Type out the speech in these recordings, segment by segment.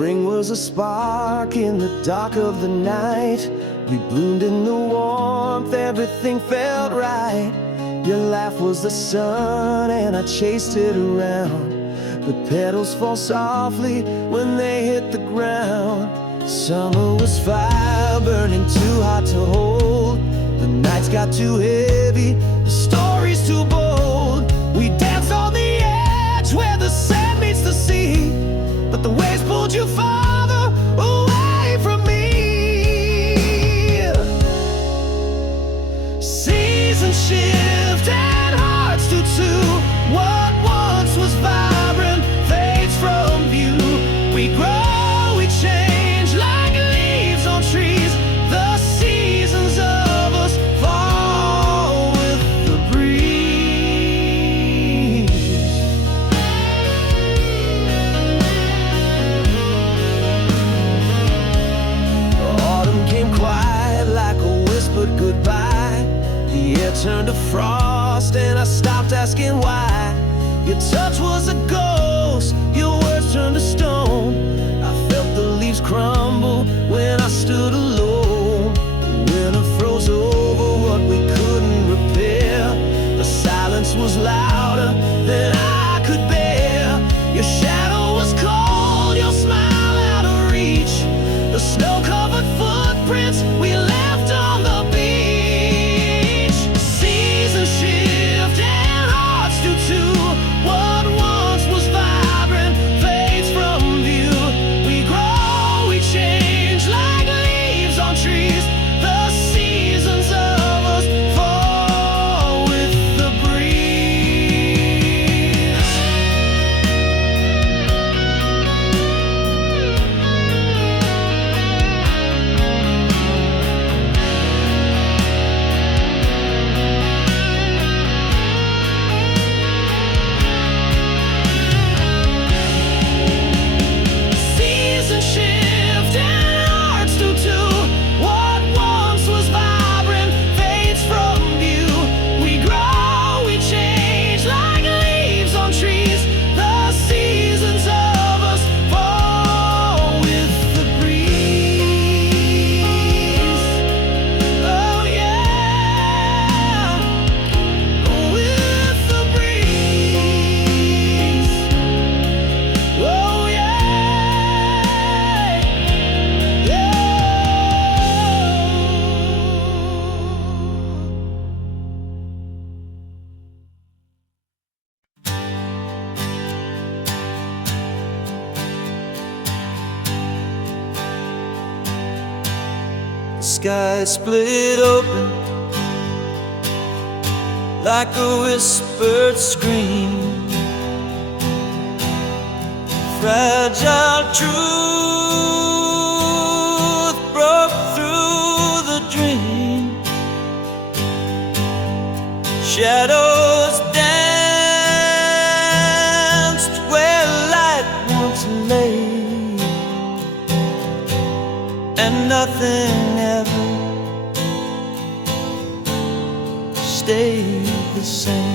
Spring was a spark in the dark of the night. We bloomed in the warmth, everything felt right. Your laugh was the sun and I chased it around. The petals fall softly when they hit the ground. Summer was fire burning too hot to hold. The nights got too heavy, the story's too bold. We danced on the edge where the sand meets the sea, but the waves pulled you farther away from me. Seasons shift and hearts do too. What once was vibrant fades from view. We grow, we change like leaves on trees. The seasons of us fall with the breeze. Autumn came quiet like a whispered goodbye. The air turned to frost and I stopped asking why. Your touch was a ghost, your words turned to stone. I felt the leaves crumble when I stood alone. The winter froze over what we couldn't repair. The silence was louder than I could bear. Your shadow was cold, your smile out of reach. The snow-covered footprints we left on the beach. Seasons shift and hearts do too. What once was vibrant fades from view. We grow, we change like leaves on trees. The seasons of us fall with the breeze. Seasons shift and hearts do too. What once was vibrant fades from view. We grow, we change like leaves on trees. The seasons of us fall with the breeze. Oh yeah, with the breeze. Oh yeah, yeah. The sky split open like a whispered scream. Fragile truth broke through the dream. Shadows danced where light once lay, and nothing ever stayed the same.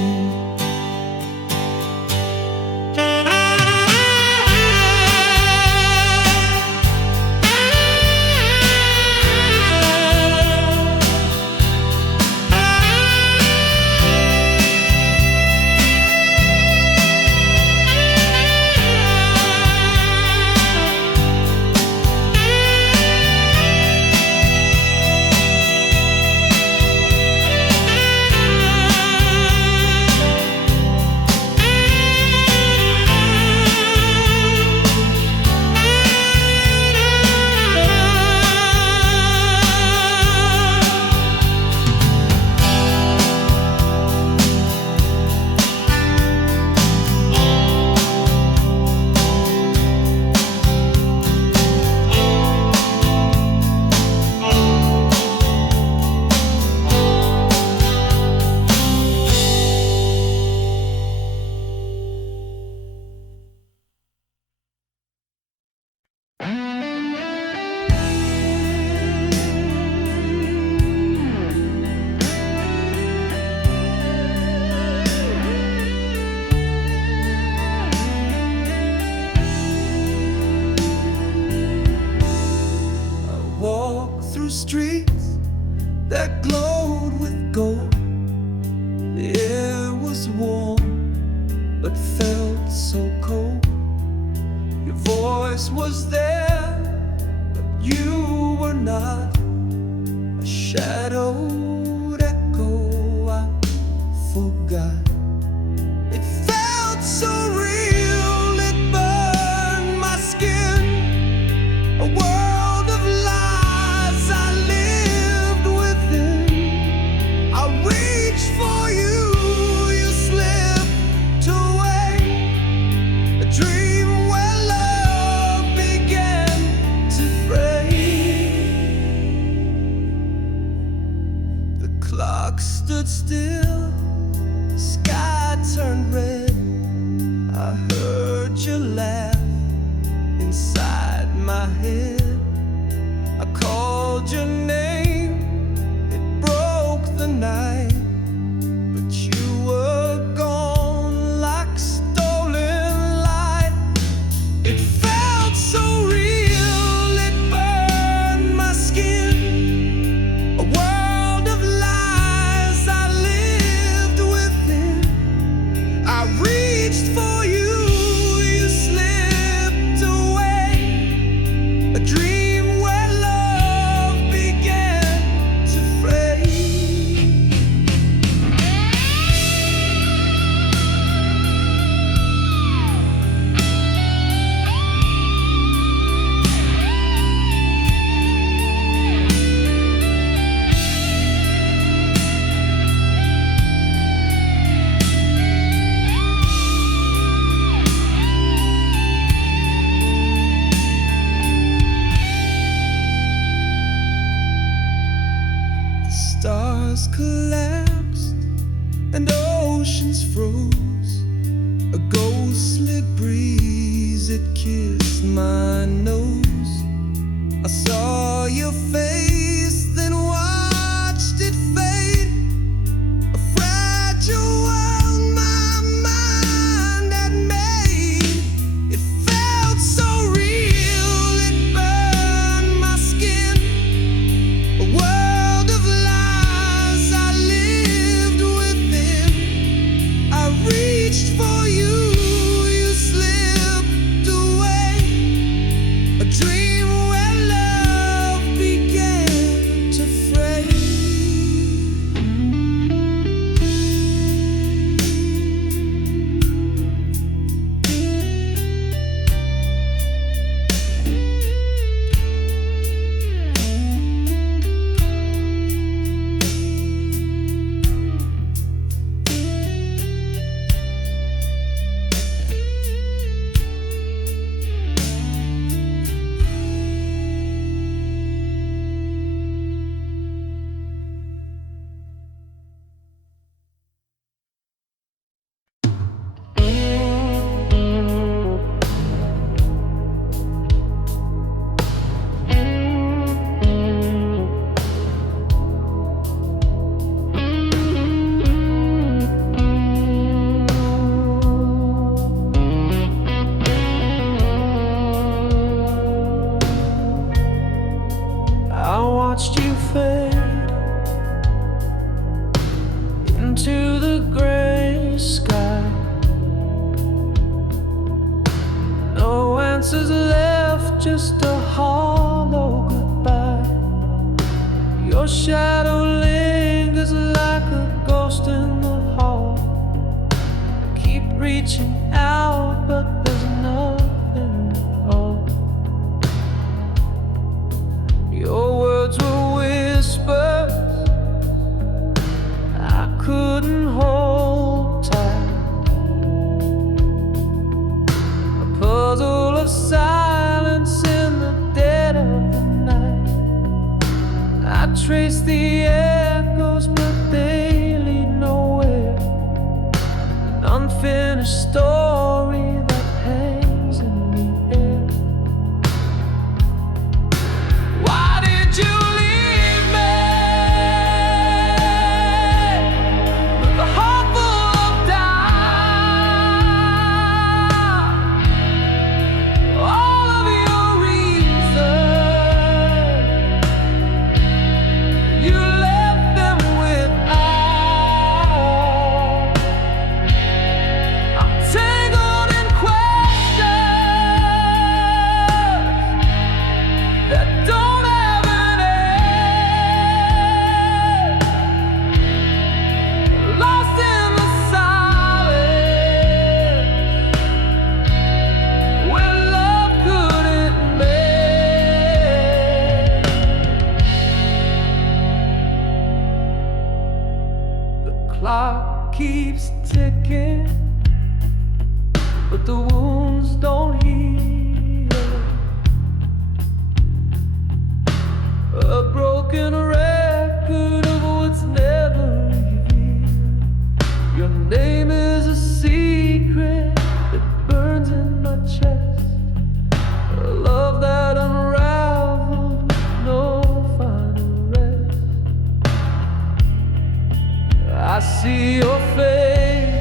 voice was there, but you were not. A shadowed echo I forgot. It felt so real, it burned my skin. A world of lies I lived within. I reached for you, you slipped away. A dream where love began to fray. The clock stood still, the sky turned red. I heard you laugh inside my head. I called your name, it broke the night, but you were gone like stolen light. It felt so real, it burned my skin. A world of lies I lived within. I reached for you, you slipped away. A dream where love began to fray. Stars collapsed and oceans froze. A ghostly breeze, it kissed my nose. I saw your face, then watched it fade. A fragile world my mind had made. It felt so real, it burned my skin. A world of lies I lived within. I reached for you, you slipped away. A dream where love began to fray. I watched you fade into the gray sky. No answers left, just a hollow goodbye. Your shadow lingers like a ghost in the hall. I keep reaching out, but there's nothing at all. Your words were whispers I couldn't hold tight. A puzzle of silence in the dead of the night. I trace the echoes, but they keeps ticking, but the wounds don't heal. A broken record of what's never revealed. Your name is a secret that burns in my chest. A love that unraveled with no final rest. I see your face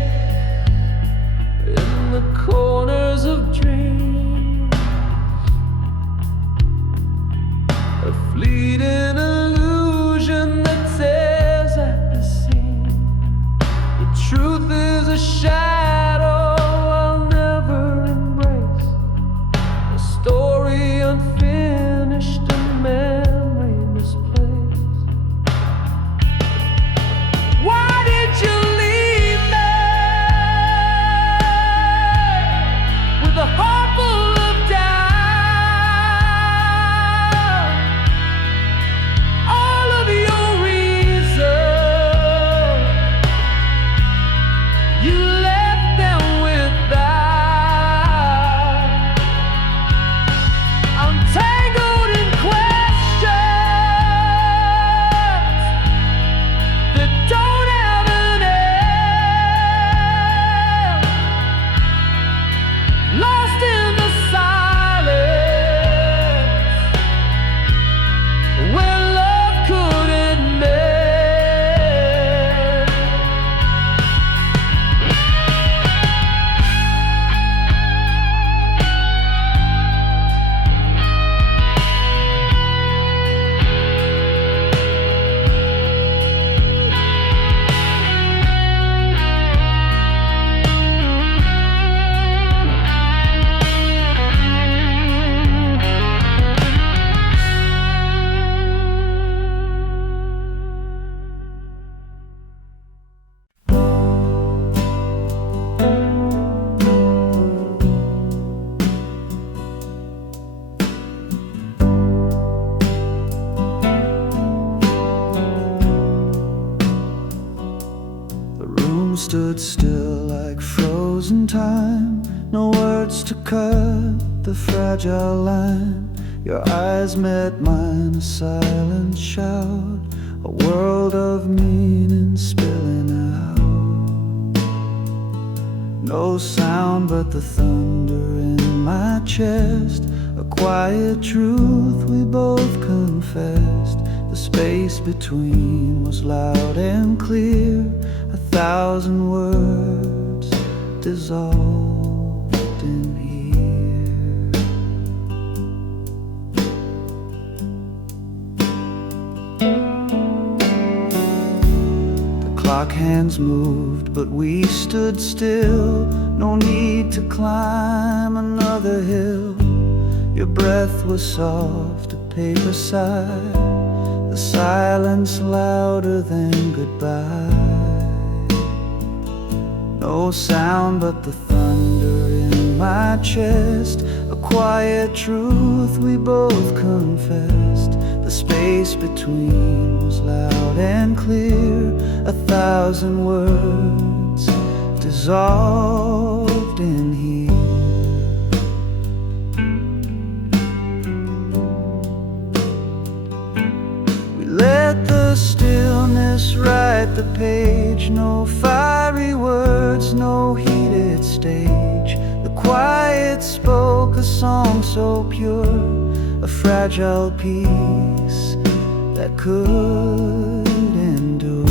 in the corners of dreams, a fleeting illusion that tears at the seam. The truth is a shadow I'll never embrace, a story unfinished, a memory misplaced. Why did you leave me with a heart full of doubt? All of your reasons, you left them without. I'm tangled in questions that don't have an end, lost in the silence where love couldn't mend. The room stood still like frozen time, no words to cut the fragile line. Your eyes met mine, a silent shout, a world of meaning spilling out. No sound but the thunder in my chest, a quiet truth we both confessed. The space between was loud and clear, 1,000 words dissolved in here. The clock hands moved, but we stood still. No need to climb another hill. Your breath was soft, a paper sigh, the silence louder than goodbye. No sound but the thunder in my chest, a quiet truth we both confessed. The space between was loud and clear, 1,000 words dissolved in here. We let the stillness write the page, no fiery words, no heated stage. The quiet spoke a song so pure, a fragile piece that could endure.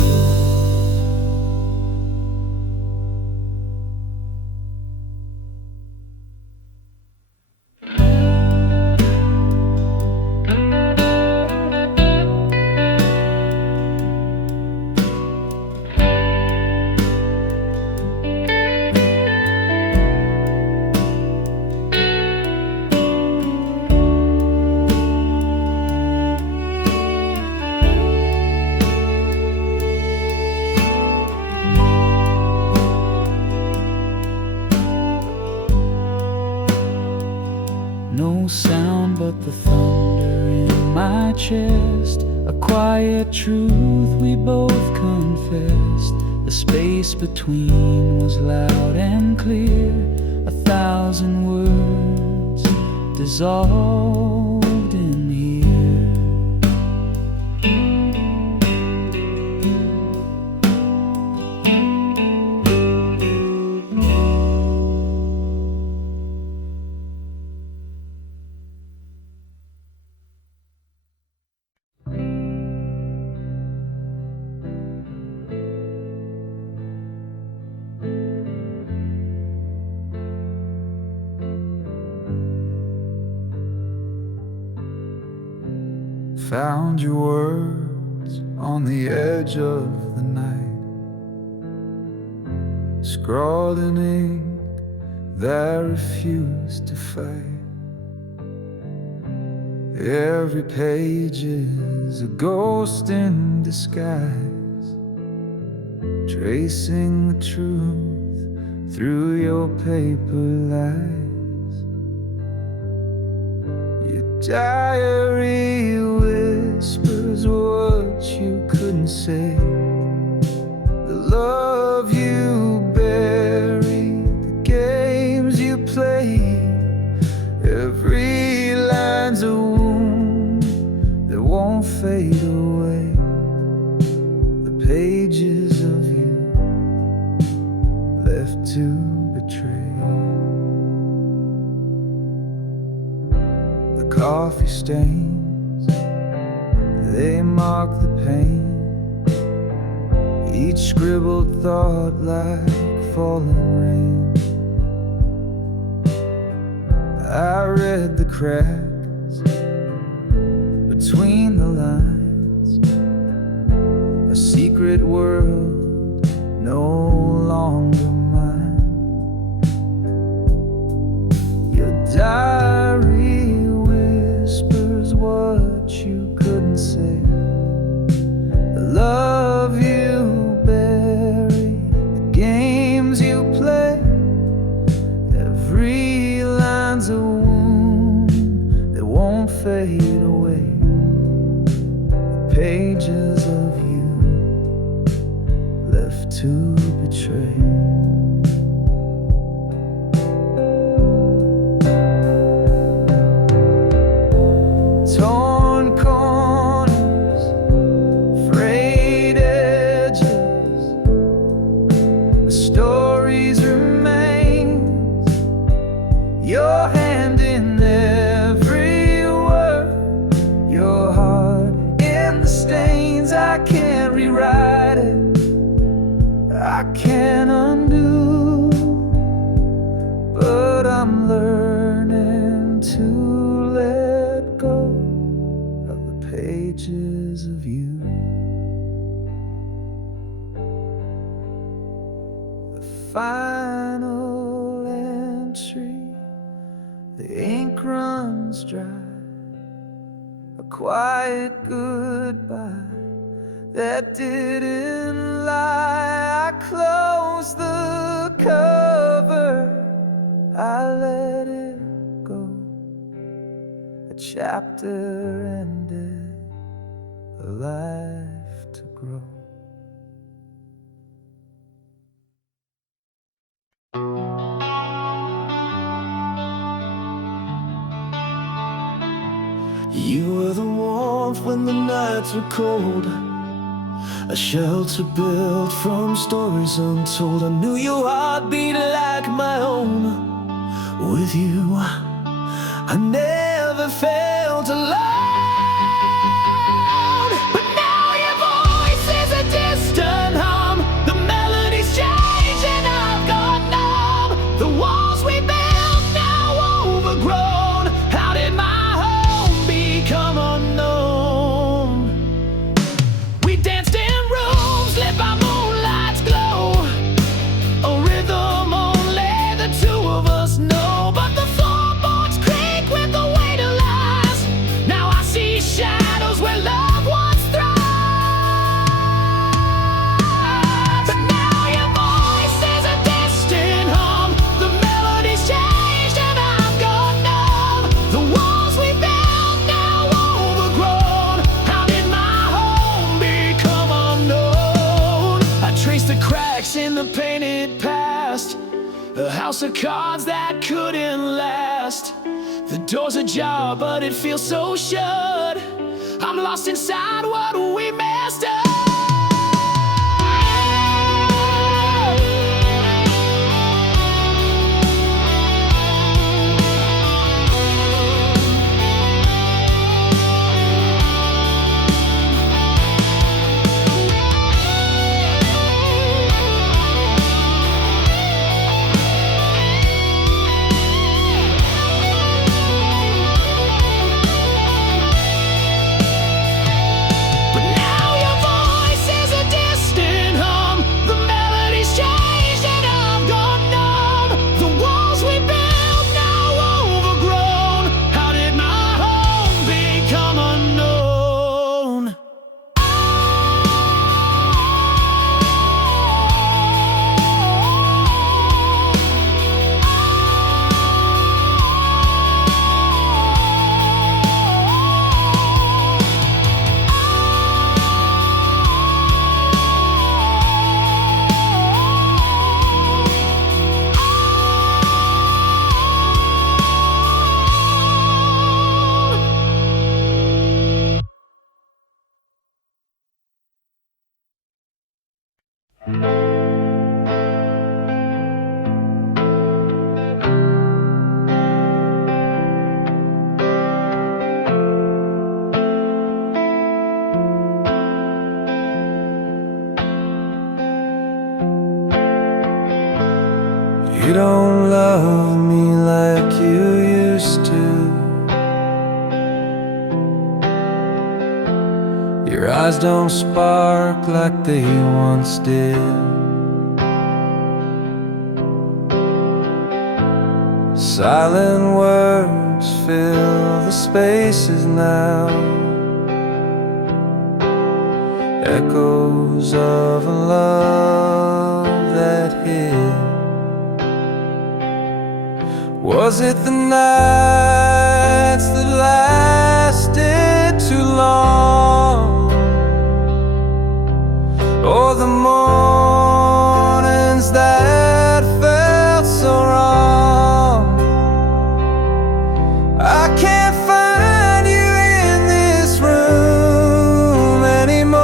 No sound but the thunder in my chest, a quiet truth we both confessed. The space between was loud and clear, 1,000 words dissolved in here. Found your words on the edge of the night, scrawled in ink that refused to fade. Every page is a ghost in disguise, tracing the truth through your paper lies. Your diary whispers what you couldn't say, the love you buried, the games you played. Every line's a wound that won't fade away, the pages of you left to betray. The coffee stains, they mark the pain, each scribbled thought like falling rain. I read the cracks between the lines, a secret world no longer mine. Your diary whispers what you couldn't say, the love you buried, the games you play. Every line's a wound that won't fade away, the pages of you left to betray. Torn corners, frayed edges, the stories remain. Your hand in every word, your heart in the stains. I can't rewrite it, I can't undo, but I'm learning to let go of the pages of you. The final entry, the ink runs dry, a quiet goodbye that didn't lie. I closed the cover, I let it go. A chapter ended, a life to grow. You were the warmth when the nights were cold, a shelter built from stories untold. I knew your heart beat like my own. With you, I never felt alone. But now your voice is a distant hum, the melodies change and I've got numb. The walls we built now overgrown. How did my home become unknown? We danced in rooms lit by moonlight's glow, a rhythm only the two of us know. But the floorboards creak with the weight of lies. Now I house of cards that couldn't last. The door's ajar, but it feels so shut. I'm lost inside what we messed up. You don't love me like you used to. Your eyes don't spark like they once did. Silent words fill the spaces now, echoes of a love that hid. Was it the nights that lasted too long, or the mornings that felt so wrong? I can't find you in this room anymore.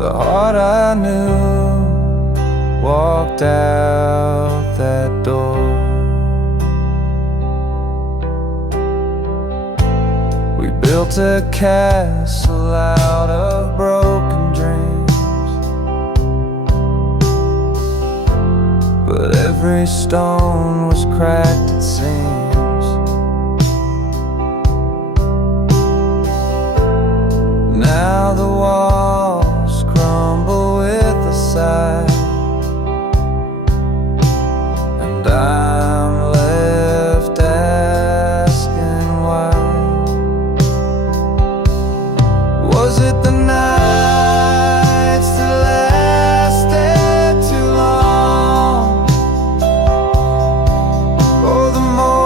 The heart I knew walked out that door. We built a castle out of broken dreams, but every stone was cracked, it seems. Now the walls crumble with a sigh, I'm left asking why. Was it the nights that lasted too long, or the mornings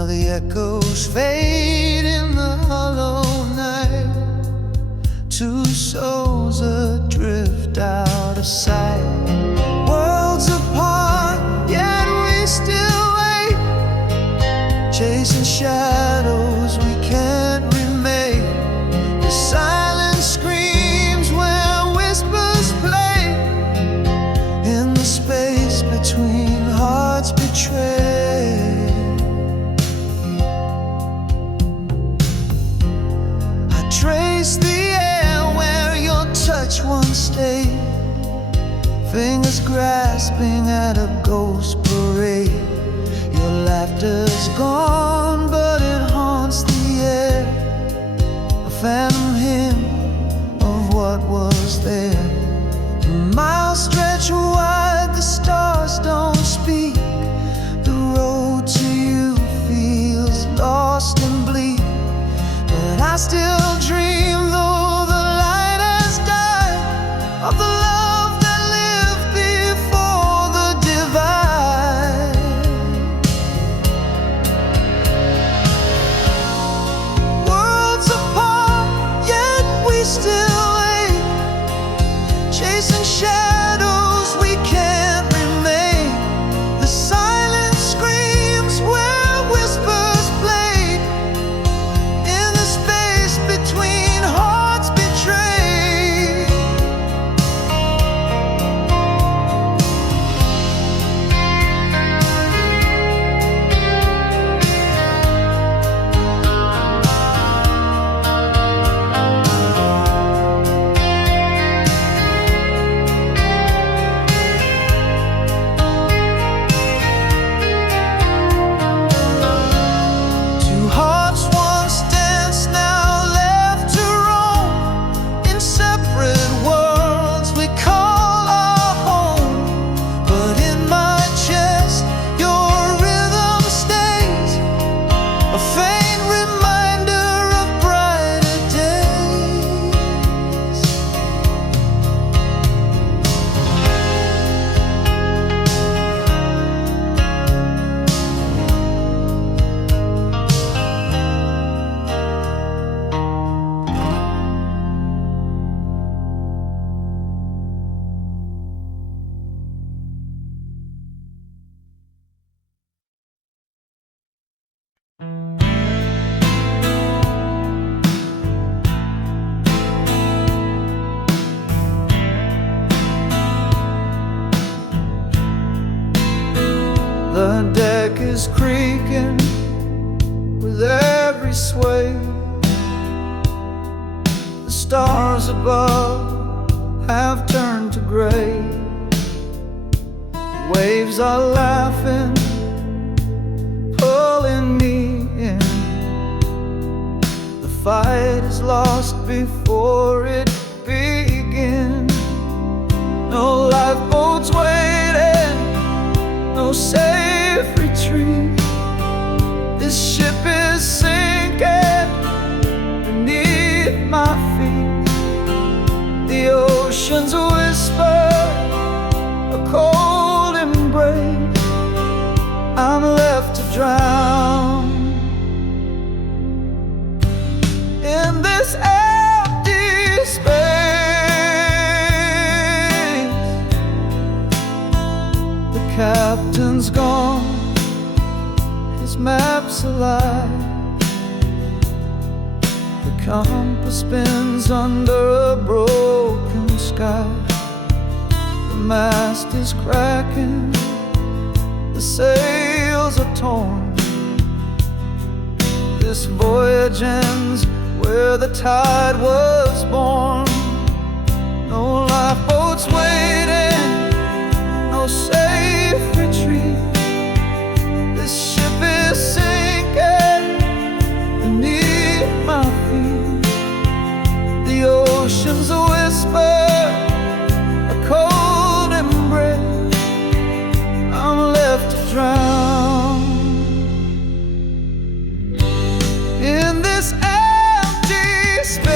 Now the echoes fade in the hollow night. Two souls adrift out of sight. Worlds apart, yet we still wait, chasing shadows we can't remake. The silence screams where whispers play, in the space between hearts betrayed. I trace the air where your touch once stayed, fingers grasping at a ghost parade. Your laughter's gone, but it haunts the air, a phantom hymn of what was there. Miles stretch wide, the stars don't speak. The road to you feels lost and bleak, but I still dream, though the light has died, of the love that lived before the divide. Worlds apart, yet we still wait, chasing shadows we can't remain. The silence screams where whispers played, in the space between hearts betrayed. Two hearts once danced, now left to roam, in separate worlds we call our home. But in my chest your rhythm stays, a faint reminder of brighter days. The deck is creaking with every sway. The stars above have turned to gray. Waves are laughing, pulling me in. The fight is lost before it begins. No lifeboats waiting, no safe retreat. This ship is sinking beneath my feet. The ocean's whisper, a cold embrace. I'm left to drown in this empty space. The captain's gone, his map's alive. The compass spins under a broken sky. The mast is cracking, the sails are torn. This voyage ends where the tide was born. No lifeboats waiting, no safe retreat. This ship is sinking beneath my feet. The ocean's a whisper, a cold embrace. I'm left to drown in this empty space.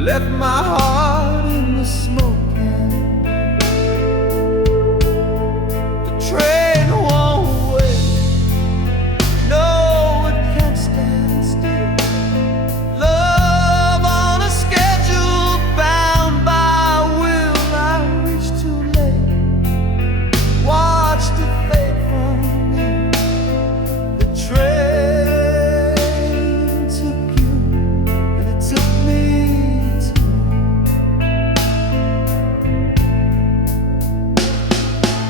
left my heart in the smoke. The train won't wait, no, it can't stand still. Love on a schedule, bound by will. I reached too late, watched it fade from me. The train took you, and it took me too.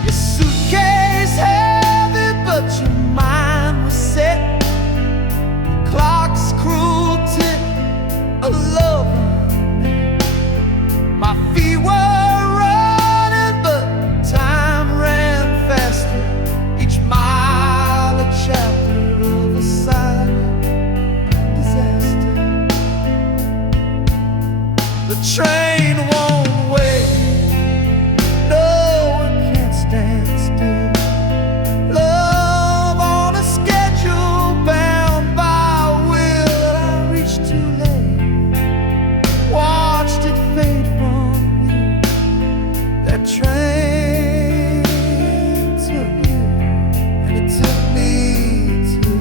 Your suitcase heavy, but your mind was set. Clock's cruel tick, a love. My feet were running, but time ran faster. Each mile a chapter of a silent disaster. The train won't wait, no, it can't stand still. Love on a schedule, bound by will. I reached too late, watched it fade from you. That train took you, and it took me too.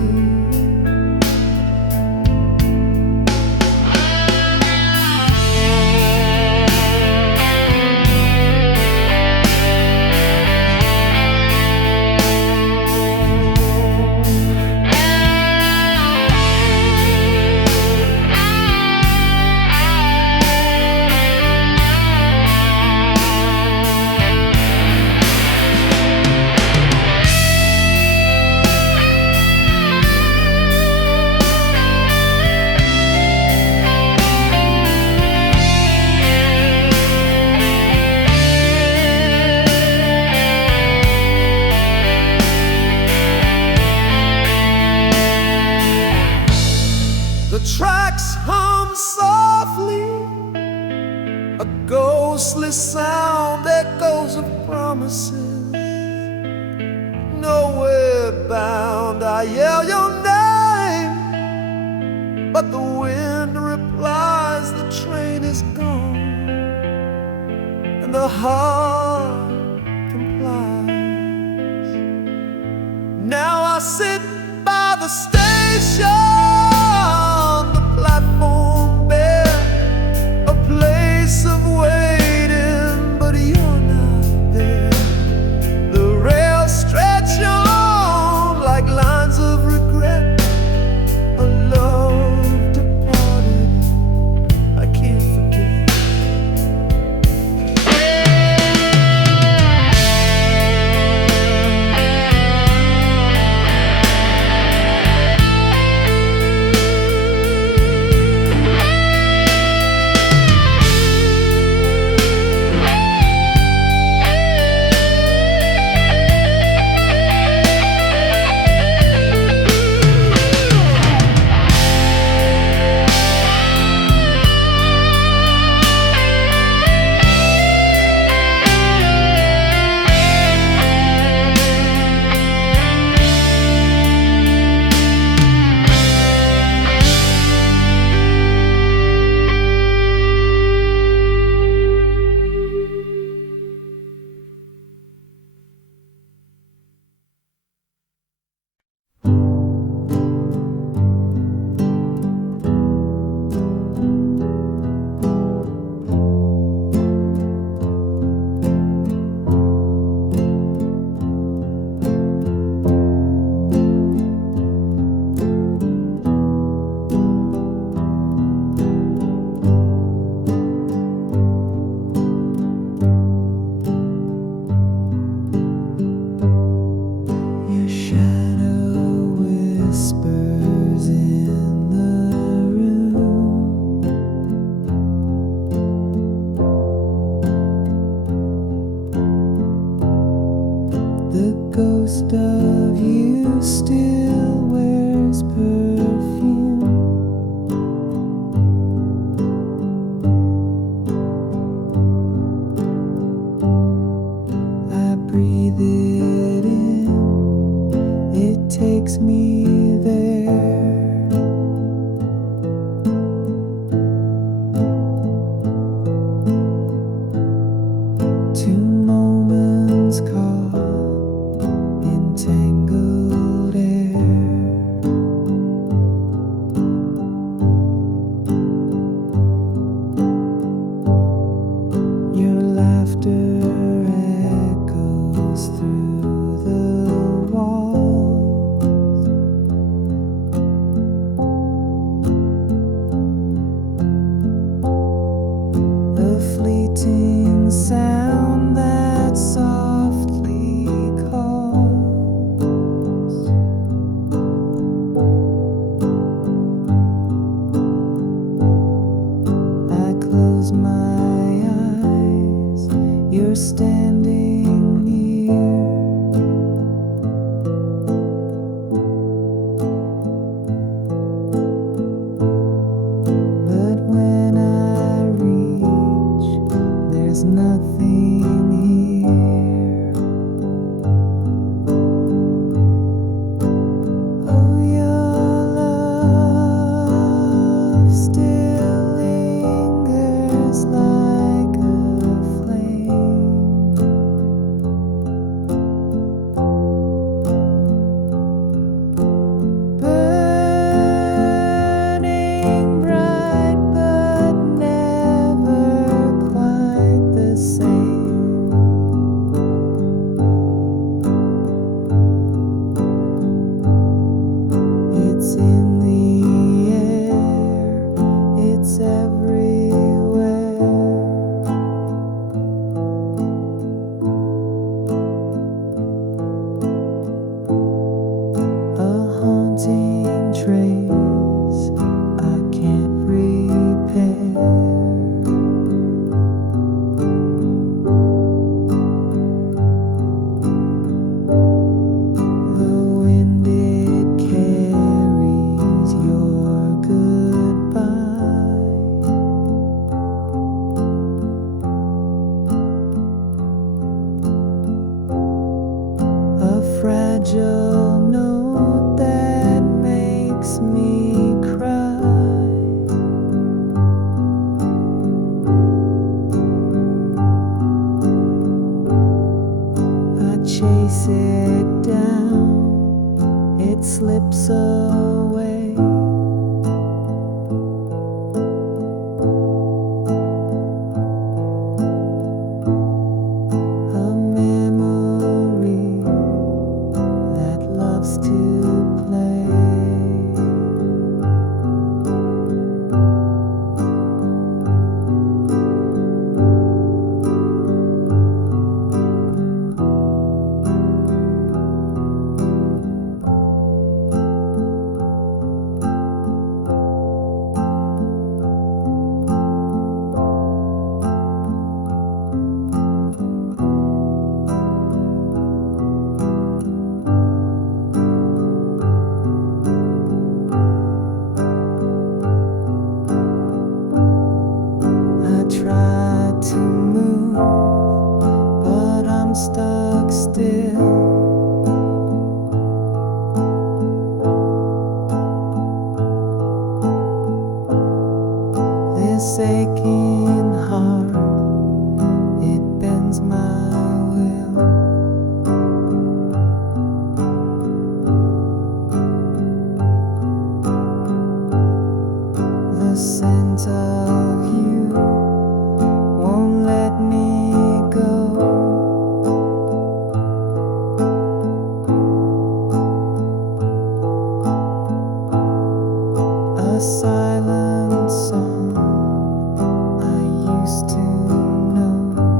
The tracks hum softly, a ghostly sound, echoes of promises. Nowhere bound, I yell your name, but the wind replies the train is gone, and the heart complies. Now I sit by the station, the platform bare, a place of waiting, but you're not there. The rails stretch on like lines of regret, a love departed I can't forget. haunting sound that softly calls. I close my eyes, you're standing near. But when I reach, there's nothing here. Oh, your love still lingers like a flame. Burning bright but never quite the same. It's in the air, it's everywhere. A haunting trace I can't repair. The wind it carries your goodbye. A fragile note that makes me cry. I chase it down, it slips away. A memory that loves to play. I try to move, but I'm stuck still. This aching heart, it bends my will. The scent of you won't let me go. A silent song I used to know.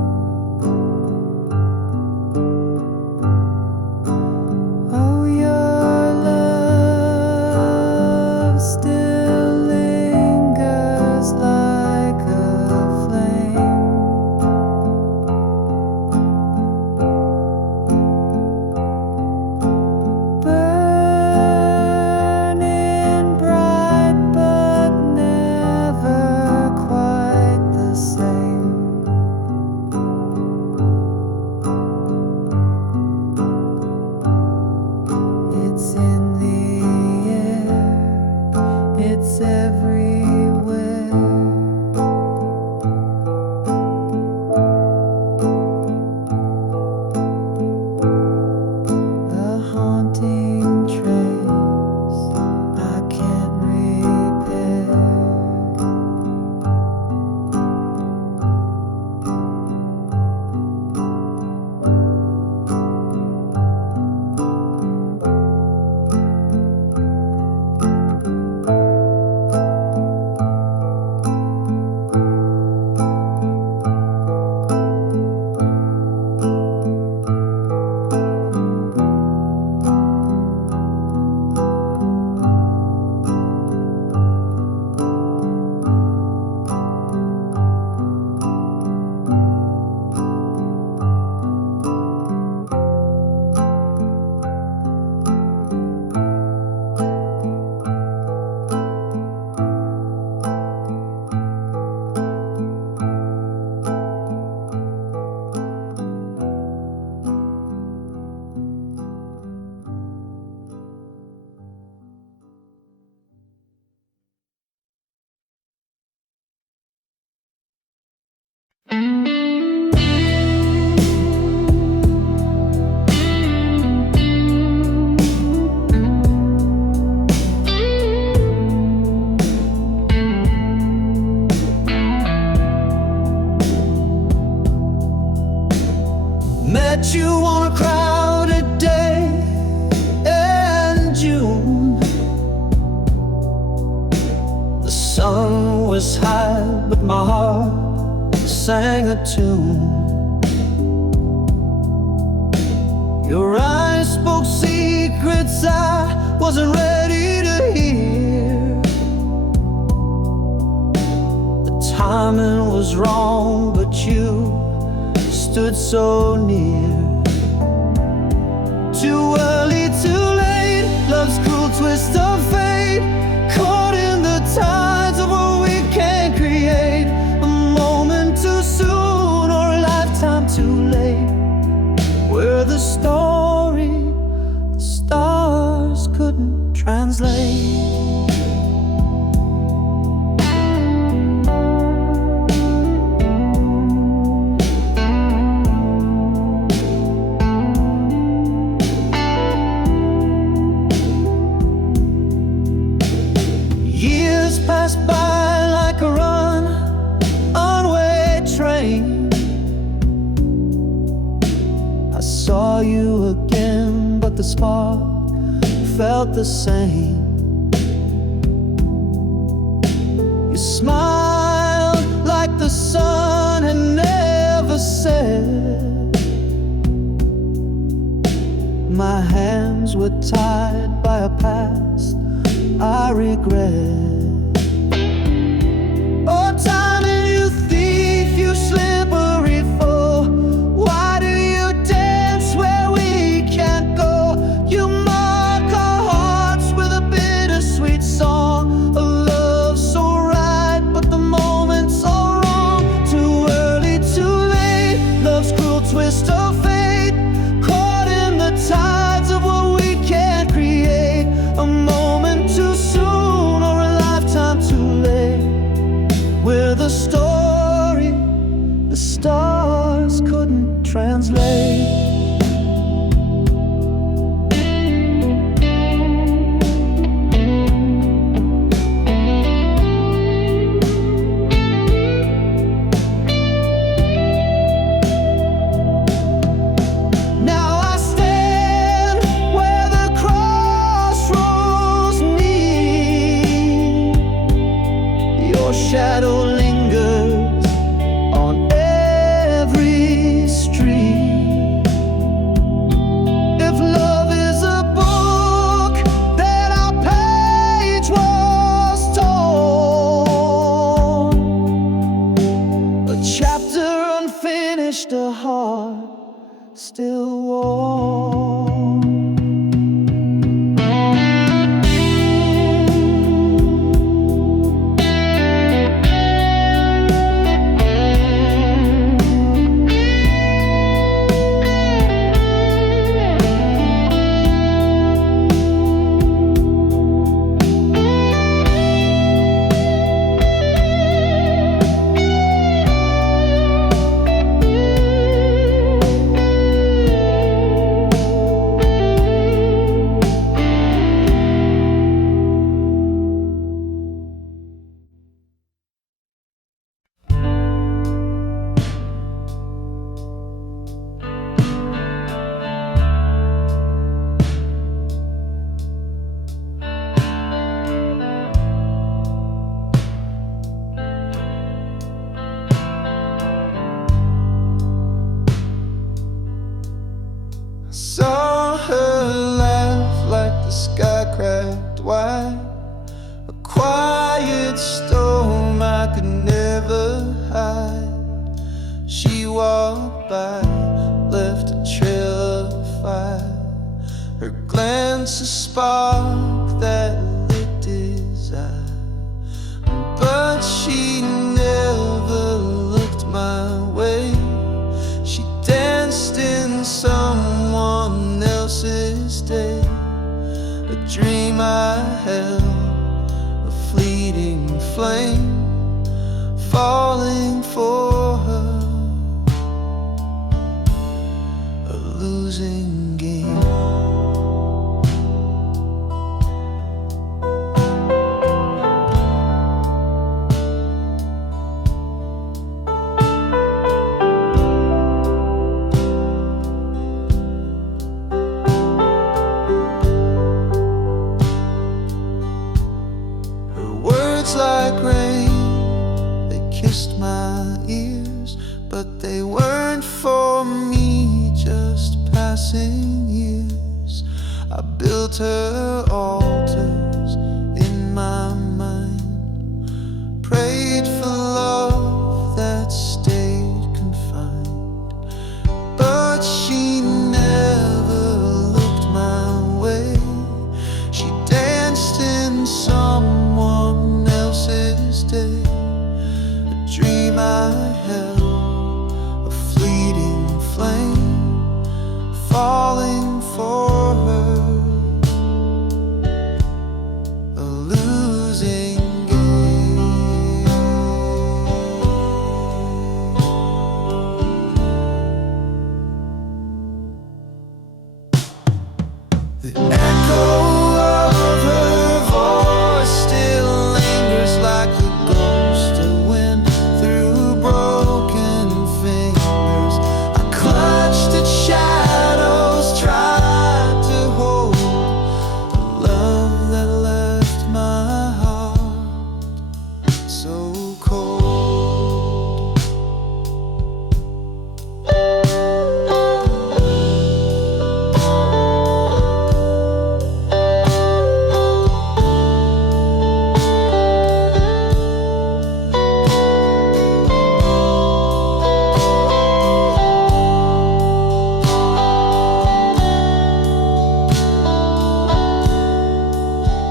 met you on a crowded day in June. The sun was high, but my heart sang a tune. Your eyes spoke secrets I wasn't ready to hear. The timing was wrong, but you stood so near. Too early, too late, love's cruel twist of fate, caught in the tides of what we can't create. A moment too soon or a lifetime too late. We're the story the stars couldn't translate. Years pass by like a runaway train. I saw you again, but the spark felt the same. You smiled like the sun had never set. My hands were tied by a past I regret. Oh, time and you thief, you slippery foe. Why do you dance where we can't go? You mark our hearts with a bittersweet song, a love so right, but the moment's all wrong. Too early, too late, love's cruel twist of fate, caught in the tides of what we can't create. A moment too soon or a lifetime too late. We're the story the stars couldn't translate. Now I stand where the crossroads meet. Your shadow lingers on every street. If love is a book, then our page was torn. A chapter unfinished, a heart still warm. Saw her laugh like the sky cracked wide, a quiet storm I could never hide. She walked by, left a trail of fire, her glance a spark that lit desire. But she never looked my way. She danced in someone else's day, a dream I held, a fleeting flame, falling for her, a losing game. kissed my ears, but they weren't for me, just passing years. I built her altars in my mind, prayed for love that stayed confined, but she never looked my way. She danced in someone else's day, a dream I held, a fleeting flame, falling for her, a losing game. The echo of her voice still lingers like the ghost of wind through broken fingers. I clutched at shadows, tried to hold a love that left my heart so cold.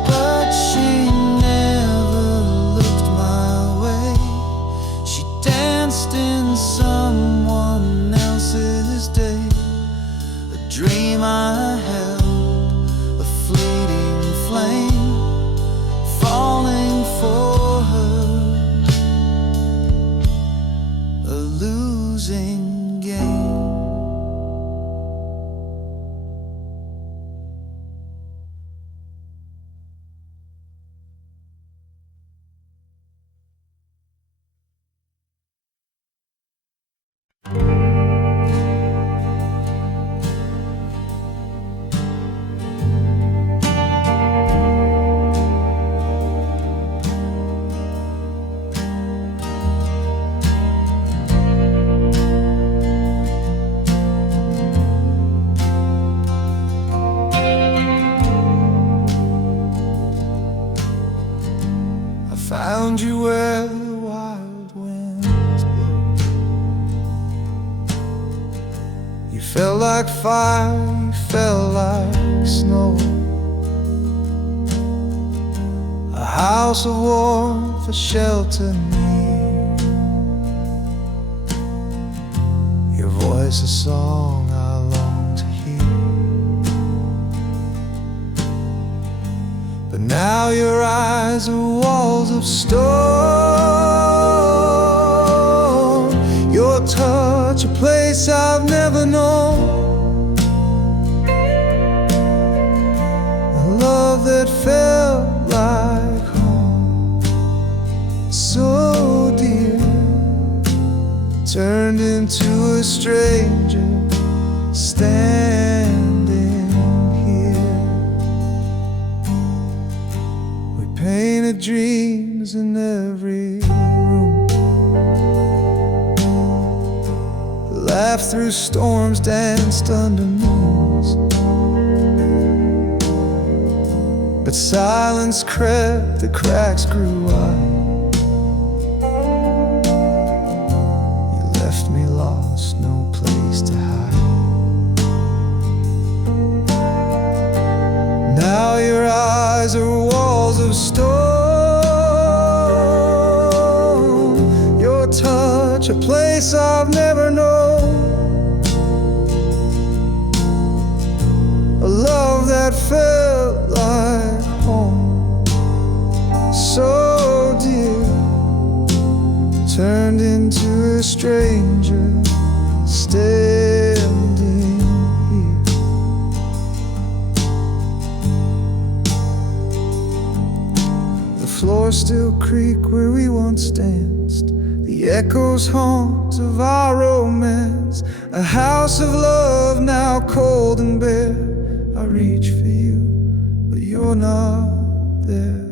But she never looked my way. She danced in someone else's day, a dream I held, a fleeting flame, falling for her, a losing game. I found you where the wild winds blow. You felt like fire, you felt like snow, a house of warmth, a shelter near, your voice a song I long to hear. But now your eyes are walls of stone, your touch a place I've never known, a love that felt like home, so dear, turned into a stranger standing here. We painted dreams in every room, laughed through storms, danced under moons, but silence crept, the cracks grew wide. You left me lost, no place to hide. Now your eyes are walls of stone, your touch a place I've never known, a love that felt like home, so dear, turned into a stranger standing here. The floor still creak where we once danced, the echoes haunt of our romance, a house of love now cold and bare. I reach for you, but you're not there.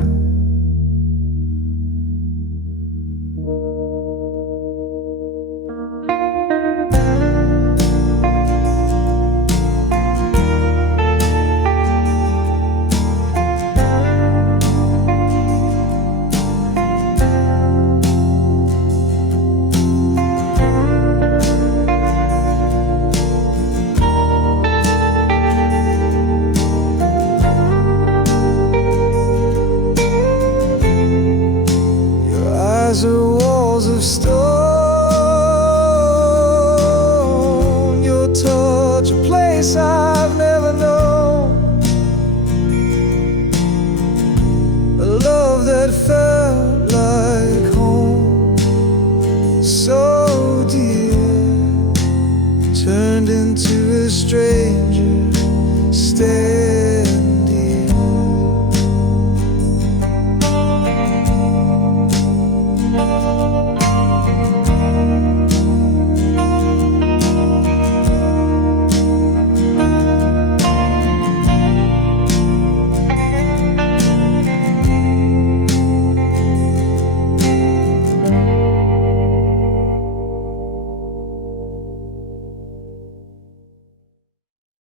place I've never known, a love that felt like home, so dear, turned into a stray